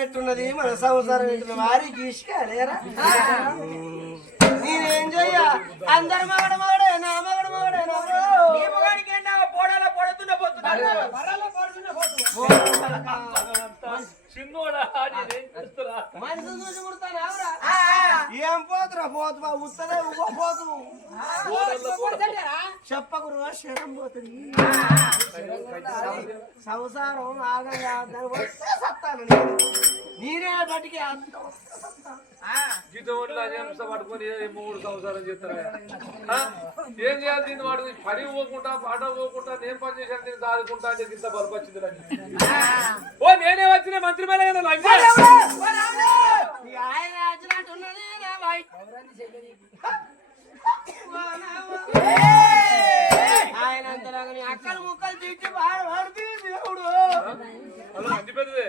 పెట్టున్నది మన సంసారం పెట్టిన వారికి ఇష్కాలేరా నేనేం చెయ్య అందరు మగడ మగడే నా మగడ మగడే మనిషి చూసి కుడతాను ఏం పోతురా పోతు ఉత్తరే పోతు చెప్పకురు శరం పోతుంది సంసారం ఆగంగా వస్తే సత్తాను నేనే బటికి అంత జీతం పట్టుకొని 3 సంవత్సరాలు చేస్తారా ఏం చేయాలి దీన్ని వాడు పని పోకుండా పాట పోకుండా నేను పని చేశాను దీన్ని దాదుకుంటా అంటే ఇంత బలుపు వచ్చింది ఓ నేనే వచ్చిన మంత్రి మేళ కదా ఆయన వచ్చినట్టున్నది ఆయన అంతలాగా నీ అక్కలు ముక్కలు తిట్టి పడుతుంది దేవుడు అంటి పెద్దదే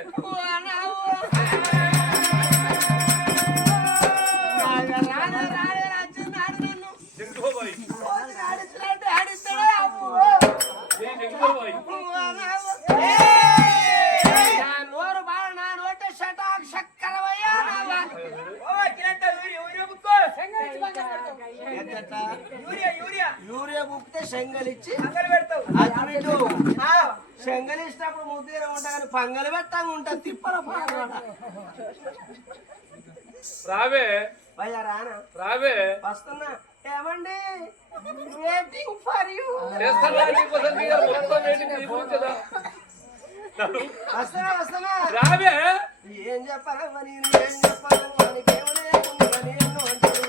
నోరు బాగా నా నోట షటాక్ చక్కరవయ్యా యూరియా బుక్తే శంగలిచ్చి శంగలి ఇచ్చినప్పుడు ముద్దుగా ఉంటా కానీ పంగలు పెట్టంగా ఉంటా తిప్పల రావే భయ్యా రానా రావే వస్తున్నా ఏమండి వెయిటింగ్ ఫర్ యూ వస్తున్నా వస్తున్నా రావే ఏం చెప్పాలమ్మా నేను ఏం చెప్పాను మనకేమో లేకుండా నేను అంటాడు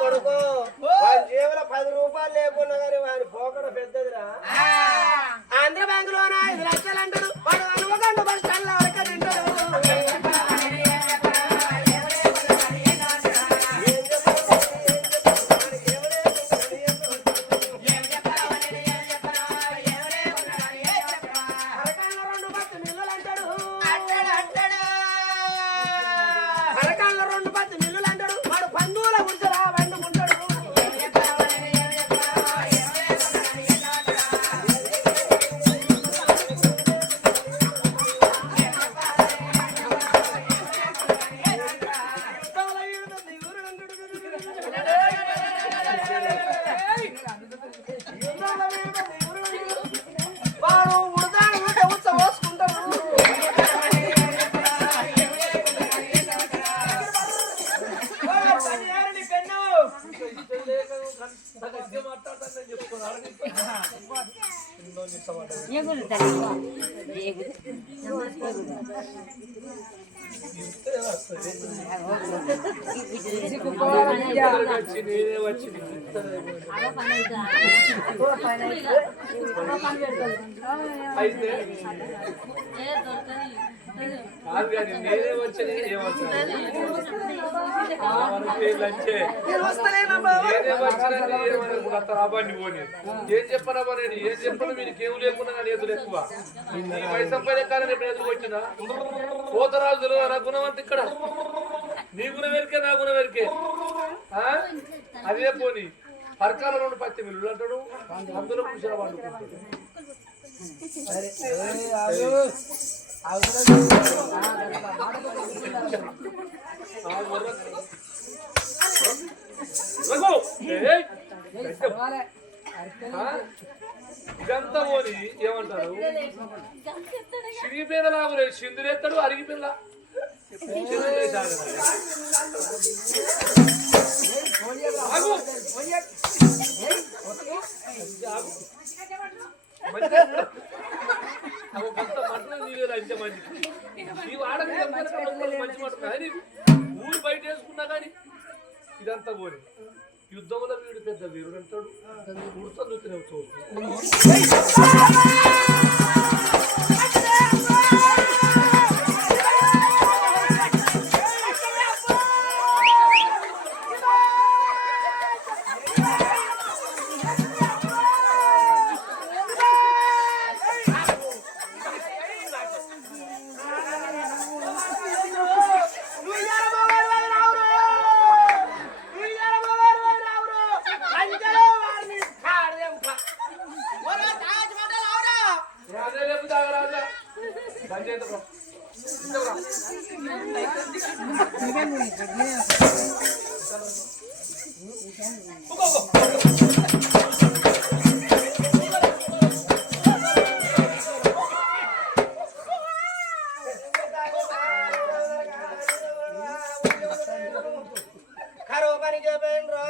కొడుకు వాళ్ళ జేబులో 10 రూపాయలు లేకున్నా కానీ వారి పోకడ పెద్దదిరా ఆంధ్ర బ్యాంక్ లోన 5 లక్షలు అంటాడు వాడు అనుకోకుండా బస్ స్టాండ్ లో వరకు తింటాడు ఏం చెప్పనమ్మా నేను ఏం చెప్పను మీకేం లేకుండా కానీ ఎదురు ఎక్కువ పైసా పైన కాలని ఎదురు వచ్చినా పోతరాజు తెలియదు నా గుణం అంత ఇక్కడ నీ గుణం వెరికే నా గుణం వెరికే అదే పోనీ పరకాల 2 పత్తి మిల్లులు అంటాడు అందులో కూర్చొని పండుకుంటాడు ఇదంతా పోని ఏమంటారు సిరిగిపోయిన లాగు సిందులేస్తాడు అరిగిపిల్ల అంతే మంచి నీవు ఆడ మంచి మాట కానీ ఊరు బయట వేసుకున్నా కానీ ఇదంతా పోని యుద్ధంలో వీడు పెద్ద వీరుడు అంటాడు ఉడతలు చూస్తూ కరువు పనికి చెప్పేయండ్రో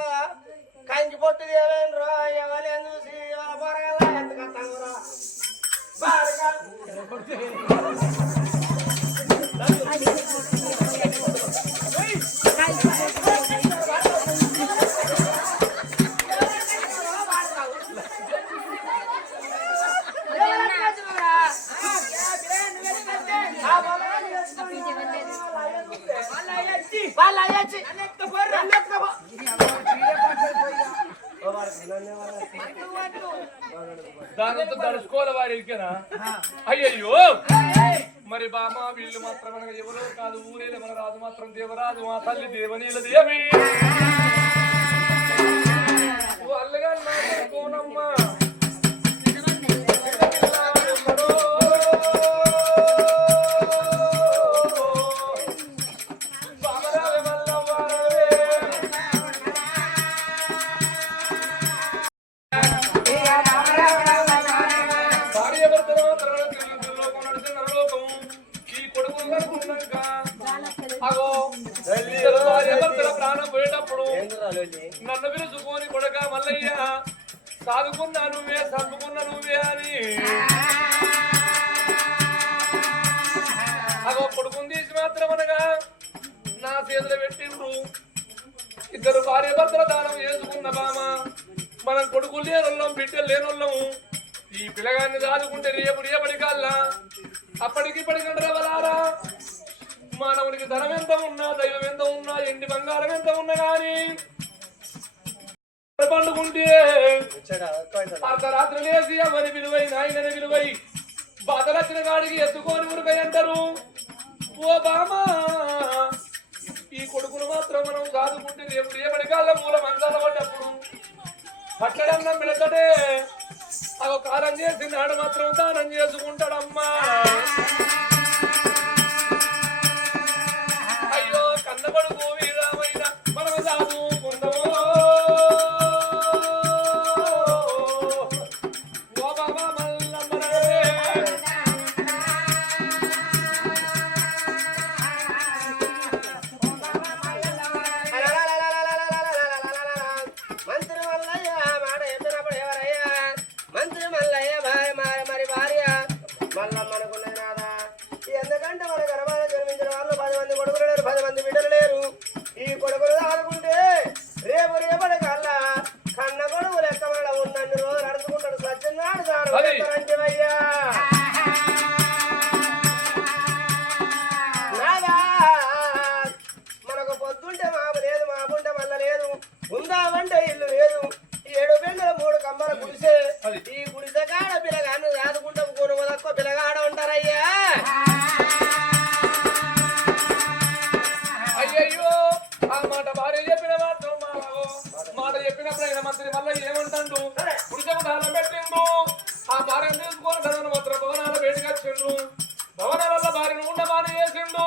కంచి పొట్టు చెప్పేయండ్రో ఎవరేం చూసి ఎవరి పొరగల్లా ఎందుకత్తాండ్రో బాగా దానితో తడుచుకోవాలి వాడి ఇరికేనా అయ్యయ్యో మరి బామా వీళ్ళు మాత్రం మనకు ఎవరో కాదు ఊరేలే మన రాజు మాత్రం దేవరాజు మా తల్లి దేవనీల దేవి అల్లగా కోనమ్మా ప్రాణం పోయేటప్పుడు నన్ను పిలుచుకొని కొడక మల్లయ్య సాదుకున్నా నువ్వే చంపుకున్నా నువ్వే అని అగో కొడుకుని తీసి మాత్రం అనగా నా చేతులు పెట్టిండ్రు ఇద్దరు భార్య భర్తల దానం వేసుకున్న బామ మనం కొడుకులు లేనోళ్ళం బిడ్డలు లేనోళ్ళము ఈ పిల్లగాన్ని దాదుకుంటే రేపటి కల్లా అప్పటికిప్పటికంటే రవలారా మానవునికి ధనం ఎంత ఉన్నా దైవం ఎంత ఉన్నా ఎండి బంగారం ఎంత ఉన్నా గాని పండుకుంటే అర్ధరాత్రి లేచి అవని విలువై నాయనని విలువై బాధలచ్చిన గాడికి ఎత్తుకొని ఉరికై అంటారు ఓ బామా ఈ కొడుకును మాత్రం మనం దాదుకుంటే రేపటి కాళ్ళ మూల మంచాల పడ్డప్పుడు పట్టడన్నం పెడతాడే అదో కారం చేసి నాడు మాత్రం దానం చేసుకుంటాడమ్మా అయ్యో కన్నబడుకు వీరమైన మనం దాదుకుందాము ఓ బాబా మల్లమ్మరే ఎందుకంటే మన గర్భాలు జన్మించిన వాళ్ళు 10 మంది కొడుకులు లేరు 10 మంది బిడ్డలు లేరు ఈ కొడుకులు ఆడుకుంటే రేపటి కల్లా కన్న కొడుకు లెక్క మన ఉన్నన్ని రోజులు అడుచుకుంటాడు సత్యనాడు దాడు అయ్యా నాదా మనకు పొద్దుంటే మాపు లేదు మాపుంటే మళ్ళా లేదు ఉందామంటే ఇల్లు లేదు 7 పెండల 3 కమ్మల గుడిసే ఈ గుడిసె కాడ పిల్లగాన్ని దాదుకుంటాం కొనుగోలు తక్కువ పిల్లగాడ ఉంటారయ్యా అయ్యయ్యో ఆ మాట భార్య చెప్పిన మాత్రం మాట చెప్పినప్పుడు ఆయన మంత్రి మళ్ళీ ఏమంటాడు గుడిసెకు దానం పెట్టిండు ఆ భార్యను తీసుకొని ధనం మాత్రం భవనాల వేడికి వచ్చిండు భవనాలలో భార్యను ఉండమాని చేసిండు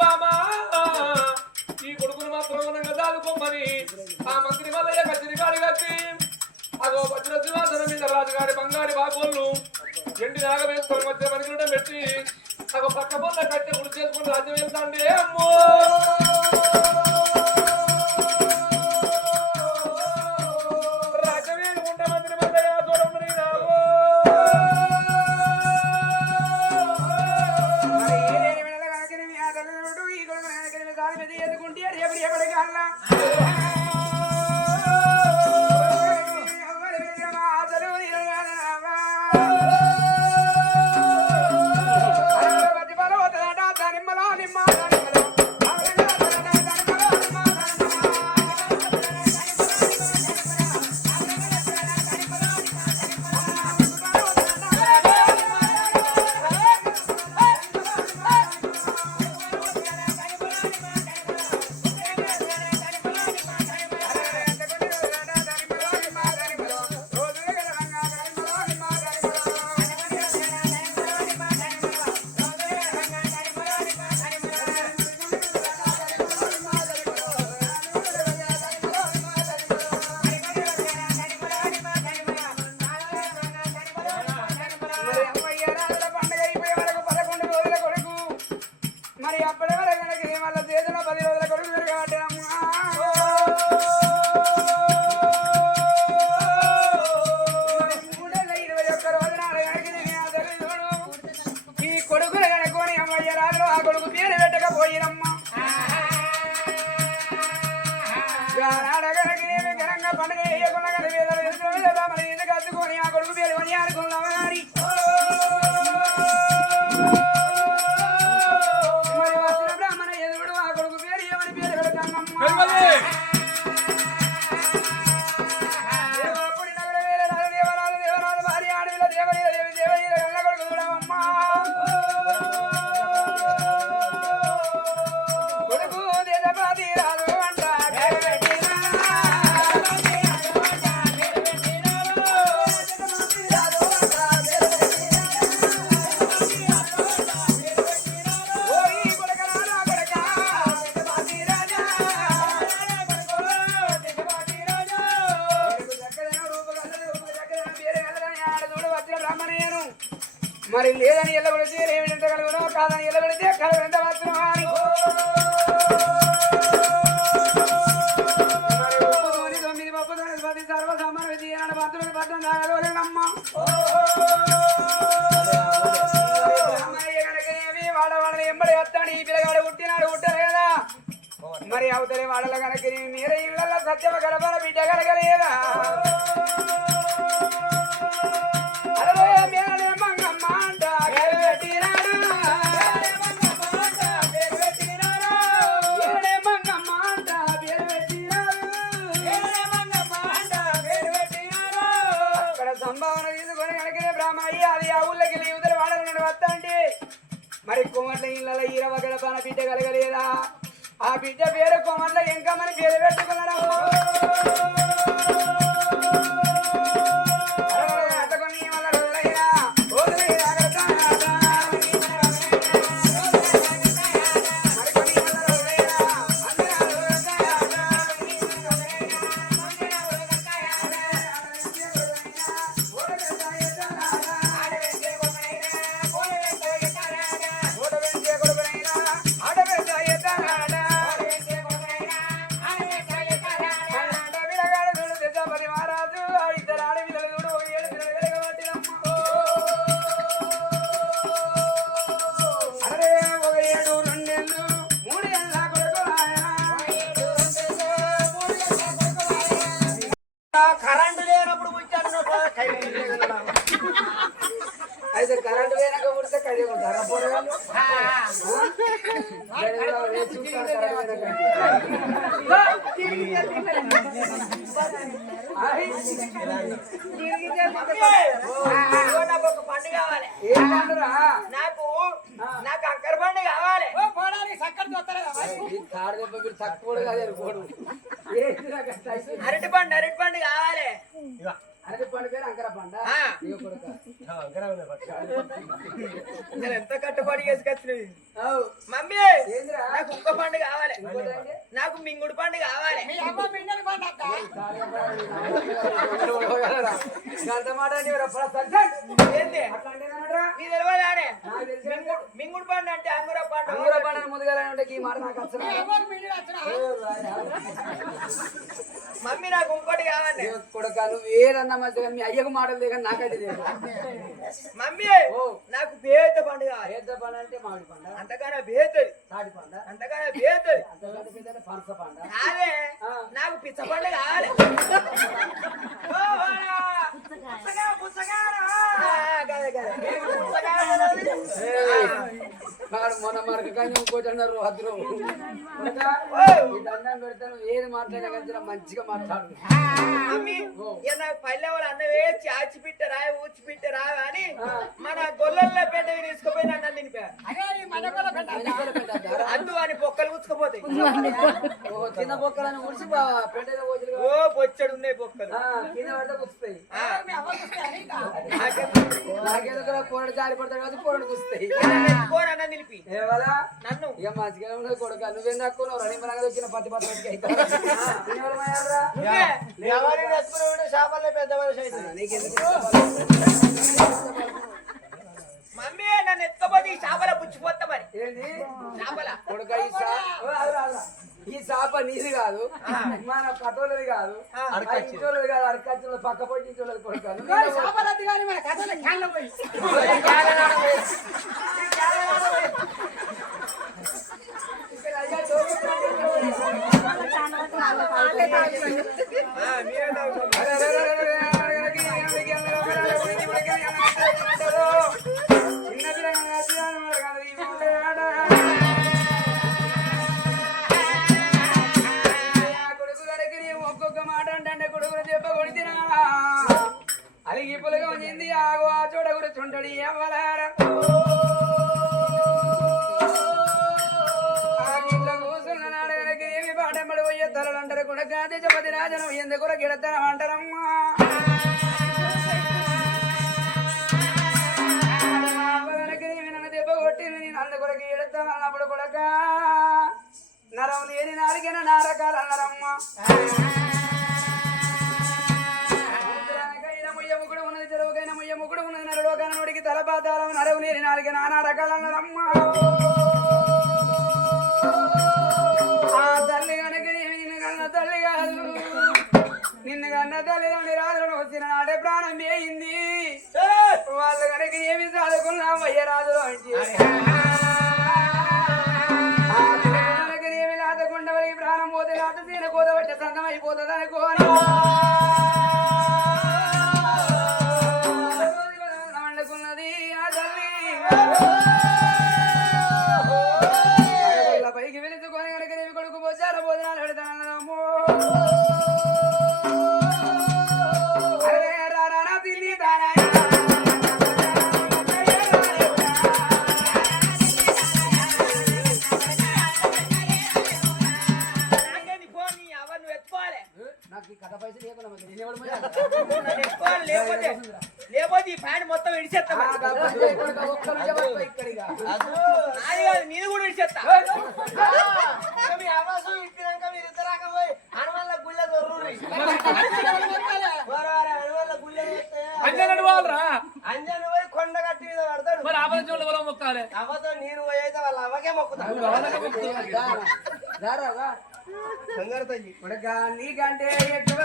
బామా ఈ కొడుకును మాత్రం దాదుకోమని ఆ మంత్రి మల్లయ్య కచ్చిరి గాడి కట్టి అదో వజ్ర సింహాసనం మీద రాజుగారి బంగారి బాగోళ్ళు ఎండి నాగవేసుకొని మధ్య మనుషులు పెట్టి అదో పక్క పొంద కట్టి గుడి చేసుకుని రాజ్యం వెళ్తాండి అమ్మో రాజ్యం వేడుకుంటా మంత్రి మల్లయ్య దూరం ఈ కొడుకు ఎదుకుంటే రేపటి కల్లా ఘనంగా పండుగ వేయకుండా మరి ఎందుకు అద్దుకొని ఆ కొడుకు పేరు కొని ఆడుకున్నామని మరి వచ్చిన బ్రాహ్మణ ఎదురుడు ఆ కొడుకు పేరు ఏమని పేరు పెడతానమ్మా దేవరాలు భార్య ఆడవిల దేవరీల దేవి దేవరీల కళ్ళ కొడుకు చూడవమ్మా కొడుకు దేశపాతి రాదు అంట మరి లేదని ఎల్లబడితే ఏమిటంత కలుగునో కాదని ఎల్లబడితే కలుగునంత మాత్రం అని మరి ఒప్పుకొని 9 ఒప్పుకొని 10 సర్వసమాన విజయాన భద్రుడి భద్రం దాగలోనమ్మ కనుకనేమి వాడవాడని ఎంబడి వస్తాడు ఈ పిల్లగాడు పుట్టినాడు పుట్టలేదా మరి అవతలి వాడల కనుక మీరే ఇళ్ళ సత్యవ గడపల బిడ్డ కలగలేదా సంభావన తీసుకొని కనుకనే బ్రాహ్మణయ్య అది ఆ ఊళ్ళకి యువతలు వాడాలని వస్తాండి మరి కోమట్ల ఇళ్ళ ఈరవ గడపన బిడ్డ కలగలేదా ఆ బిడ్డ పేరు కోమట్ల ఎంకమని పేరు పెట్టుకున్నాడమ్మా కరెంటు లేనప్పుడు పుట్టాడు అయితే కరెంటు లేనాక పుడితే కడిగి ఉంటారా పోరగాళ్ళు ఒక పండు కావాలి ఏంటంటారా నాకు అంకర పండు కావాలి తక్కువ అరటి పండు కావాలి అరటి పండు పేరు అంకర పండ ఎంత కట్టుబడి చేసుకొచ్చినవి మమ్మీ నాకు కుక్క పండు కావాలి నాకు మింగుడు పండు కావాలి మింగుడు పండు అంటే అంగుర పండు అంగుర పండు ముందుగా ఈ మాట నాకు మమ్మీ నాకు ఇంకోటి కావాలి కొడుక నువ్వు ఏదన్నా మంచిగా మీ అయ్యకు మాటలు లేక నాకైతే లేదు మమ్మీ నాకు పేద పండు కావాలి పేద పండు అంటే మామిడి పండు అంతకన్నా బేతది తాటి పండు అంతకన్నా బేతది అంతకంటే పెద్ద పనస పండు అదే నాకు పిచ్చ పండు కావాలి మొన్న మనకు కానీ ఇంకోటి అన్నారు అద్దరు దండం పెడతాను ఏది మాట్లాడినా కానీ మంచిగా మాట్లాడు నాకు పల్లె వాళ్ళు అన్నవే చాచి పిట్టరా ఊచి పిట్టరా అని మన గొల్లల్లో పెట్టవి తీసుకుపోయి నన్ను తినిపారు అద్దు అని పొక్కలు ఉచ్చుకుపోతాయి చిన్న పొక్కలను ఊడ్చి పెట్టేది ఓ బొచ్చడు ఉన్నాయి పొక్కలు కింద పడితే కూర్చుతాయి నాకేదో కూరడు జారి పడతాడు కాబట్టి కూరడు కూర్చుతాయి అన్న నిలిపి నన్ను ఇక మంచిగా ఉండదు కొడుక నువ్వేం తక్కువ రని మనగా వచ్చిన పత్తి పత్తి చేపలే పెద్ద మనిషి మమ్మీ నన్ను ఎత్తుకోపోతే ఈ చేపల పుచ్చిపోతా మరి ఏంటి చేపల కొడుక ఈ చేప నీది కాదు మన పటోలది కాదు ఇంటోళ్ళది కాదు అరకచ్చుల పక్క పోయి ఇంటోళ్ళది కొడుకాను కొడుకు గారికి ఒక్కొక్క మాట అంటే కొడుకులు చెప్ప కొడితినా అలిగి పులగ వచ్చింది ఆగు ఆ చూడ కూర్చుంటాడు ఎవరారా కూర్చున్న నాడగలకి ఏమి పాటంబడి పోయే తలలు అంటారు కూడా గాది చెప్పది రాజనం ఎందుకు గిడతనం అంటారమ్మా దెబ్బ కొట్టి నేను అందుకొరకు ఎడతాను అన్నప్పుడు కొడక నరం లేని నాలుగిన నారకాలు అన్నారమ్మా ముయ్యముకుడు ఉన్నది చెరువుకైనా ముయ్యముకుడు ఉన్నది నరుడోకైనా నోడికి తలపాతాలం నరవు లేని నాలుగిన నారకాలు అన్నారమ్మా ఆ తల్లి కనుక నిన్ను కన్న తల్లి కాదు నిన్ను కన్న తల్లిలోని రాజులను వచ్చిన నాడే ప్రాణం వేయింది వాళ్ళు కనుక ఏమి చదువుకున్నా వయ్య రాజులు అంటే ఏమి లాతకుండా వాళ్ళకి ప్రాణం పోతే లాత సీన కోత పట్టే సంతం అయిపోతుంది అనుకోని వండుకున్నది ఆ తల్లి పైకి వెలుచుకొని కనుక రేవి కొడుకు పోచార భోజనాలు పెడతానమ్మో రారా తిల్లి దారా లేకపోతే ఈ ఫ్యాన్ మొత్తం విడిచేస్తా నేను కూడా విడిచేస్తా మీ అవాసం ఇచ్చినాక మీరు ఇద్దరాక పోయి హనుమల్ల గుళ్ళ హనుమల్ల గుళ్ళ అంజన్ పోయి కొండ కట్టి మీద పడతాడు మరి ఆపరేషన్ పొలం మొక్కాలి అవతో నేను పోయి అయితే వాళ్ళ అవకే మొక్కుతాడు నీకంటే ఎక్కువ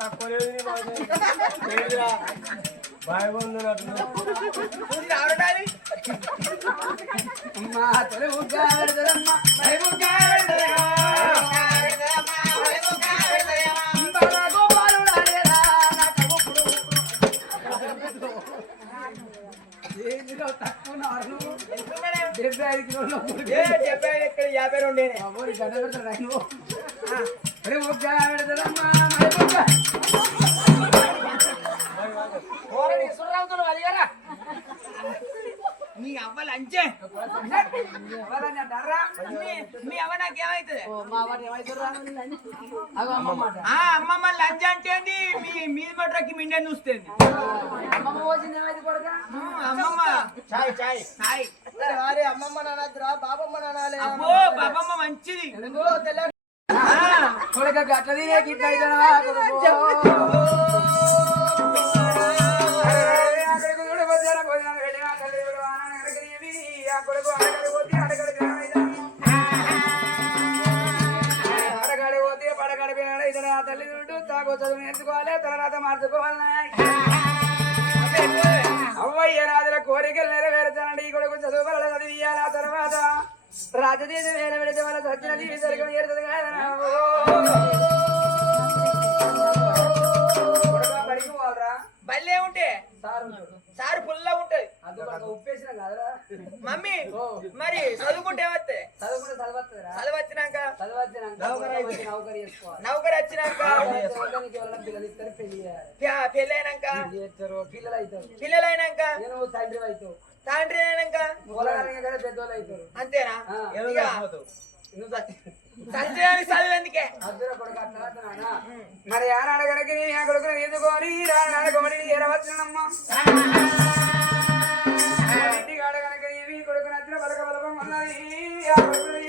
తక్కువ లేదు బాగుంది అమ్మా తొలి ముగ్గా పెడతారమ్మా తక్కువ 75 కిలోలు 52 గడ్డ పెడతాడు ముగ్గా పెడతారమ్మా నీ అవ్వాలి అంచే మీ అవ్వ నాకేమైతుంది అమ్మమ్మ లంచ్ అంటే మీ మీద పట్టకి మిండే చూస్తుంది అమ్మమ్మ చాయ్ అమ్మమ్మ నాన్నద్రా బాబమ్మ నానాలి అబ్బో బాబమ్మ మంచిది గట్లది గిట్ల అడగాడి పోతే పడగాడి పోయినాడు ఇతర తల్లి తాగో చదువు నేర్చుకోవాలి తర్వాత మార్చుకోవాలి అవ్వయ్య రాజుల కోరికలు నెరవేర్చాలండి ఈ కొడుకు చదువు వల్ల చదివియాలి ఆ తర్వాత రాజదేశం వేల పెడితే వాళ్ళ సత్యన జీవి సరిగ్గా ఏడుతుంది బడికి పోవాలరా బల్లే ఉంటే సారు పుల్లా ఉంటది ఉప్పేసిన కదరా మమ్మీ మరి చదువుకుంటే ఏమవుతుంది చదువచ్చినాక నౌకరు వచ్చినాక పెళ్ళైనాక పిల్లలైనాక తండ్రి అయినాక పెద్దోళ్ళు అవుతారు అంతేనా సంచయాన్ని చదువు ఎందుకే మరి ఆనాడు కనుక ఆ కొడుకుని ఎదుకొని రానాడుకోమని ఎరవచ్చునమ్మా ఇంటికాడ కనుక కొడుకు నచ్చిన బలక బలపం అన్నది ఆ కొడుకుని